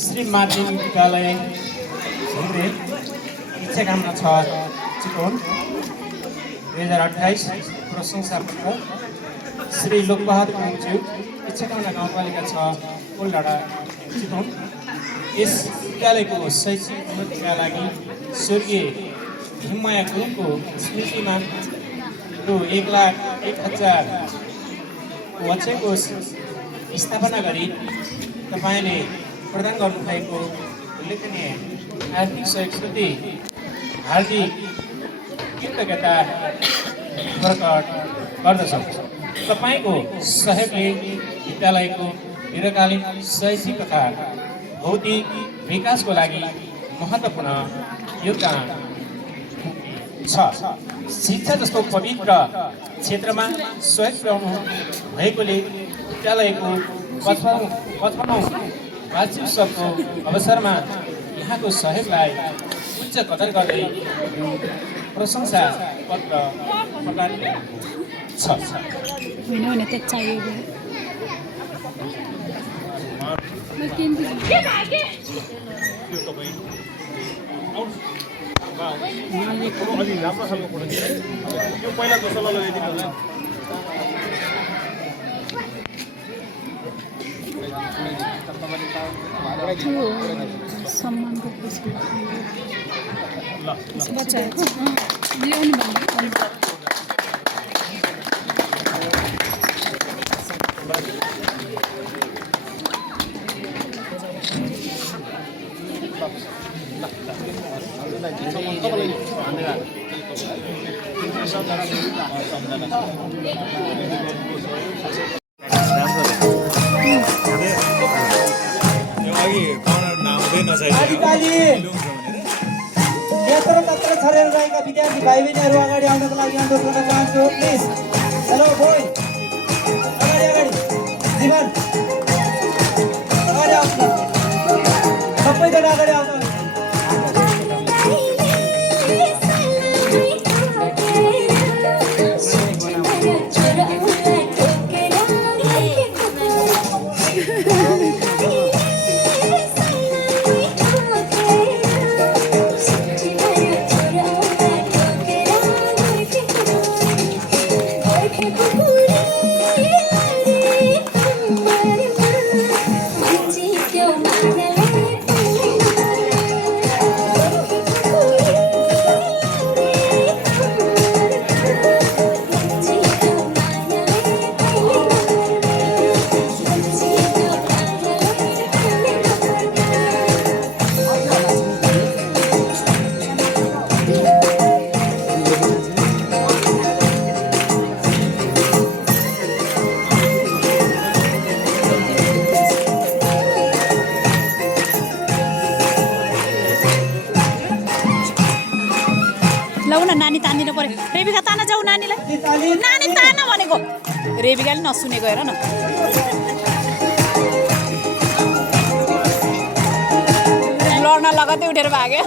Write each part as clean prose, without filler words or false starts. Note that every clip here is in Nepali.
श्री माध्यमिक विद्यालय झुम्रे इच्छाकामना 6 चितवन 2028 प्रशंसा पत्र श्री लोकबहादुर गुरुज्यू इच्छाकामना गाउँपालिका 6 कोलडाँडा चितवन। यस विद्यालयको शैक्षिक उन्नतिका लागि स्वर्गीय हिममाया गुरुङको स्मृतिमा रु 1,01,000 वक्षको स्थापना गरी तपाईले प्रदान गर्नुभएको उल्लेखनीय आर्थिक सहयोगप्रति हार्दिक कृतज्ञता प्रकट गर्दछौँ। तपाईको सहयोगले विद्यालयको दीर्घकालीन शैक्षिक तथा भौतिक विकासको लागि महत्त्वपूर्ण योगदान छ। शिक्षा जस्तो पवित्र क्षेत्रमा सहयोग पुर्याउनु भएकोले विद्यालयको 55औं वार्षिक उत्सवको अवसरमा यहाँको सहयोगलाई उच्च कदर गर्दै प्रशंसा पत्र प्रदान सम्मानको बच्चाहरूको ल्याउनु भन्दा यत्र छरेर रहेका विद्यार्थी भाइ बहिनीहरू अगाडि आउनको लागि अनुरोध गर्न चाहन्छु। प्लिज हेलो बोय अगाडि अगाडि जीवन अगाडि आउनु सबैजना अगाडि आउनु। रेबिका ताना जाऊ नानीलाई नानी ताना भनेको रेबिकाले नसुनेको हेर न लड्न लगाउँदै उठेर भाग्यो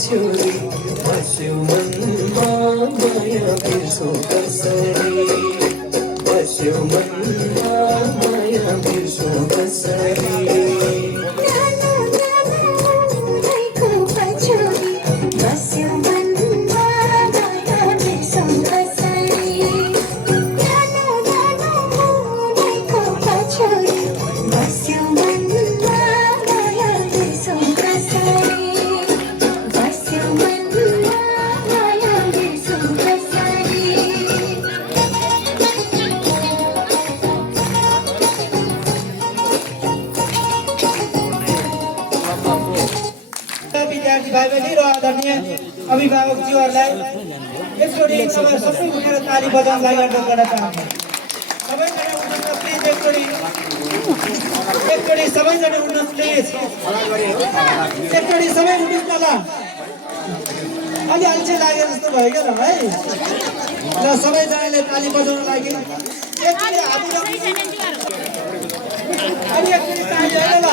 छोरी बस्यो मनमा माया बिर्सो कसरी बस्यो मनमा माया बिर्सो कसरी विद्यार्थी भाइ बहिनी र आदरणीय अभिभावकज्यूहरूलाई एकचोटि तपाईँ सबै उठेर ताली बजाउन लागि अनुरोध गर्न चाहन्छु। सबैजना उठ्नुहोस् प्लिज, एकचोटि सबैजना उठ्नुहोस् प्लिज, एकचोटि सबै उठ्नुहोस् न ल। अलि अल्छी लाग्यो जस्तो भयो क्या ल है। ल सबैजनाले ताली बजाउन लागि एकचोटि हात उठाउनु, अलि एकचोटि ताली होइन ल।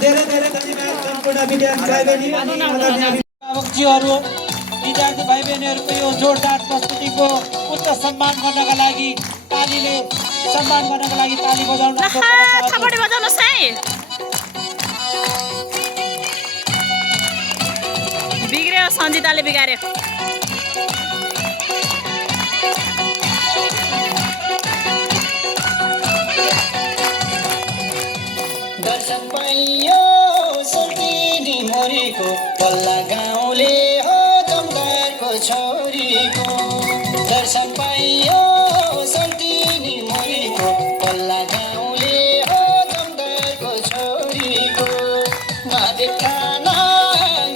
धेरै धेरै धन्यवाद सम्पूर्ण विद्यार्थी भाइ बहिनी अनि आदरणीय अभिभावकज्यूहरू, विद्यार्थी भाइ बहिनीहरूको यो जोरदार प्रस्तुतिको उच्च सम्मान गर्नका लागि ताली बजाउन थापडी बजाउनुहोस् है। बिग्रियो, सन्जिताले बिगार्यो। दर्शन पाइयो सल्टिनी मोरीको पल्ला गाउँले हो जमदारको छोरीको दर्शन पाइयो सल्टिनी मोरीको पल्ला गाउँले हो जमदारको छोरीको मादेव खाना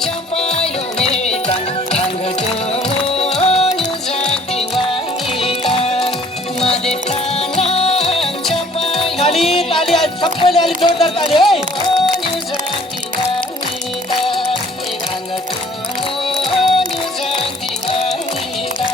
चपायो मेटान थाङ्गो न्यु जाति वाङ्गिता मादेव खाना चपायो ताली ताली सबैले अलि जोरदार ताली है। न्यु जाति वाङ्गिता थाङ्गो न्यु जाति वाङ्गिता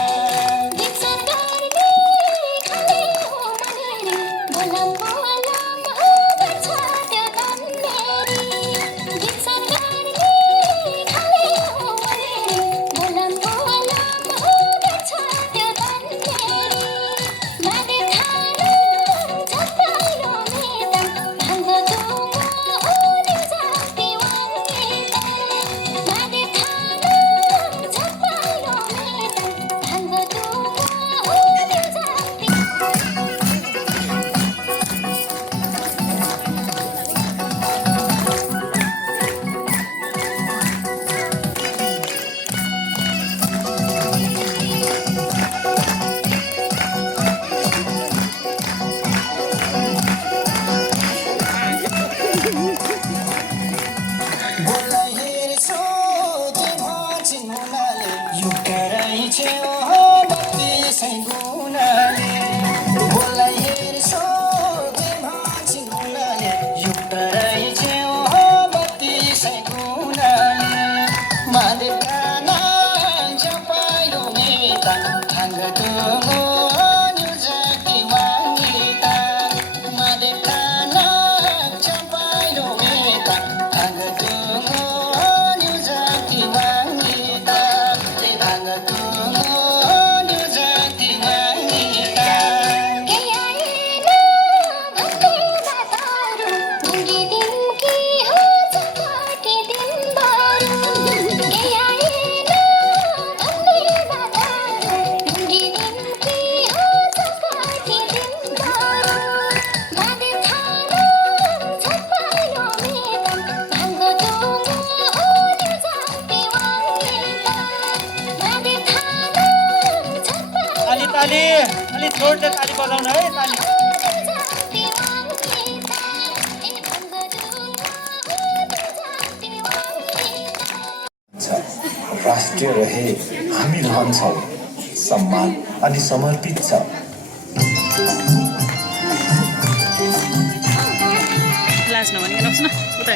अलि जोडले ताली बजाउन है। ताली राष्ट्रिय रहे हामी रहन्छौँ सम्मान अनि समर्पित छ। लाज नभनिकन उता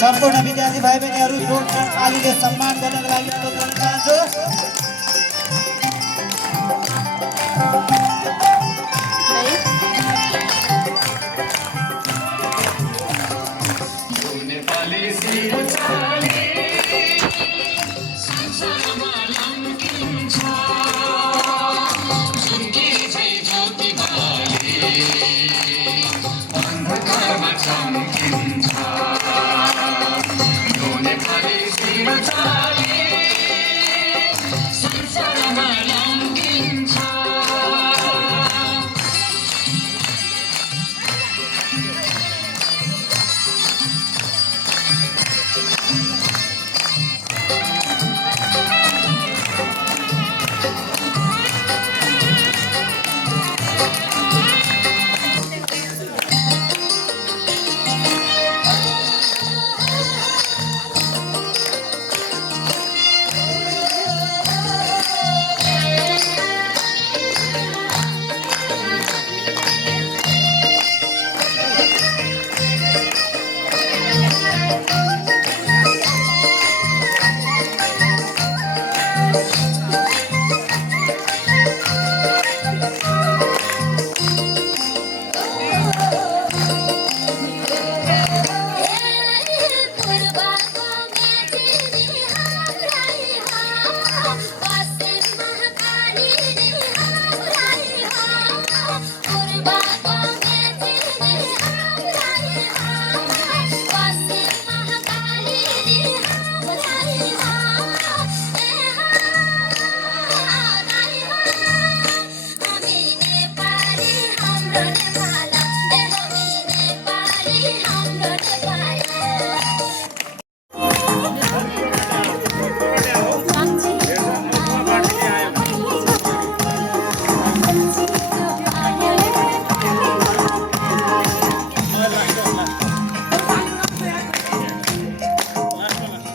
सम्पूर्ण विद्यार्थी भाइ बहिनीहरू जोडदार तालीले सम्मान गर्नको लागि अनुरोध गर्न चाहन्छु।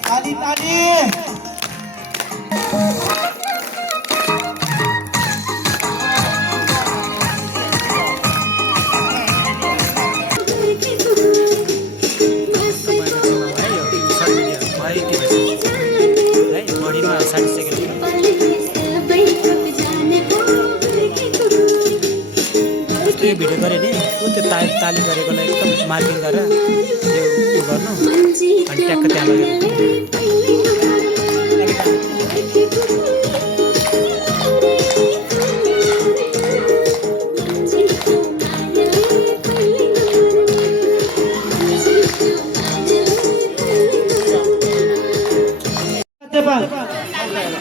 ताली ताली त्यो भिडियो गरेँ नि ऊ त्यो ताली गरेकोलाई एकदम मार्किङ गरेर त्यो उयो गर्नु अनि ट्याक्क त्यहाँ लगेर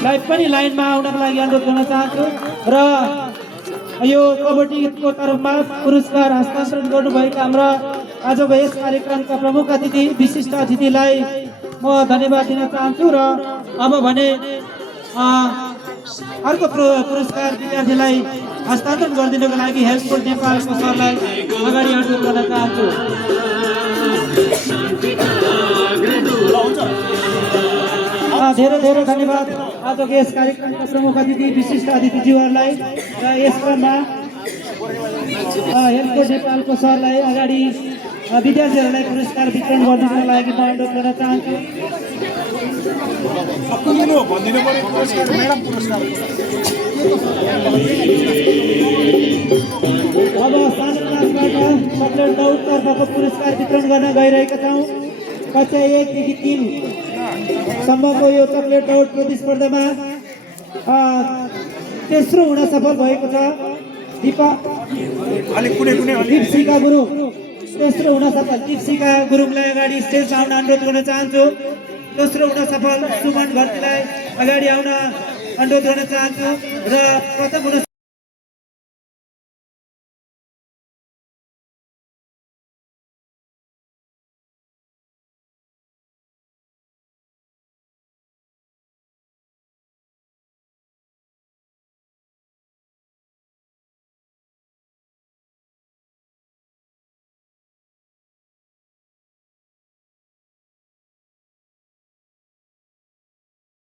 लाई पनि लाइनमा आउनको लागि अनुरोध गर्न चाहन्छु र यो कबड्डीको तर्फमा पुरस्कार हस्तान्तरण गर्नुभएका हाम्रा आजको यस कार्यक्रमका प्रमुख अतिथि विशिष्ट अतिथिलाई म धन्यवाद दिन चाहन्छु र अब भने अर्को पुरस्कार विद्यार्थीलाई हस्तान्तरण गरिदिनको लागि हेल्पफुल नेपालको सरलाई अगाडि अनुरोध गर्न चाहन्छु। धेरै धेरै धन्यवाद आजको यस कार्यक्रमका प्रमुख अतिथि विशिष्ट अतिथिज्यूहरूलाई र यस क्रममा हेल्पफुल नेपालको सरलाई अगाडि विद्यार्थीहरूलाई पुरस्कार वितरण गरिदिनको लागि म अनुरोध गर्न चाहन्छु। अब सानो क्लासबाट चक्लेट दौड तर्फको पुरस्कार वितरण गर्न गइरहेका छौँ। कक्षा 1 देखि 3 सम्मको यो चक्लेट दौड प्रतिस्पर्धामा तेस्रो हुन सफल भएको छ दीपशिका गुरुङ। तेस्रो हुन सफल दीपशिका गुरुङलाई अगाडि स्टेजमा आउन अनुरोध गर्न चाहन्छु। दोस्रो हुन सफल सुमन घरतीलाई अगाडि आउन अनुरोध गर्न चाहन्छु र प्रथम हुन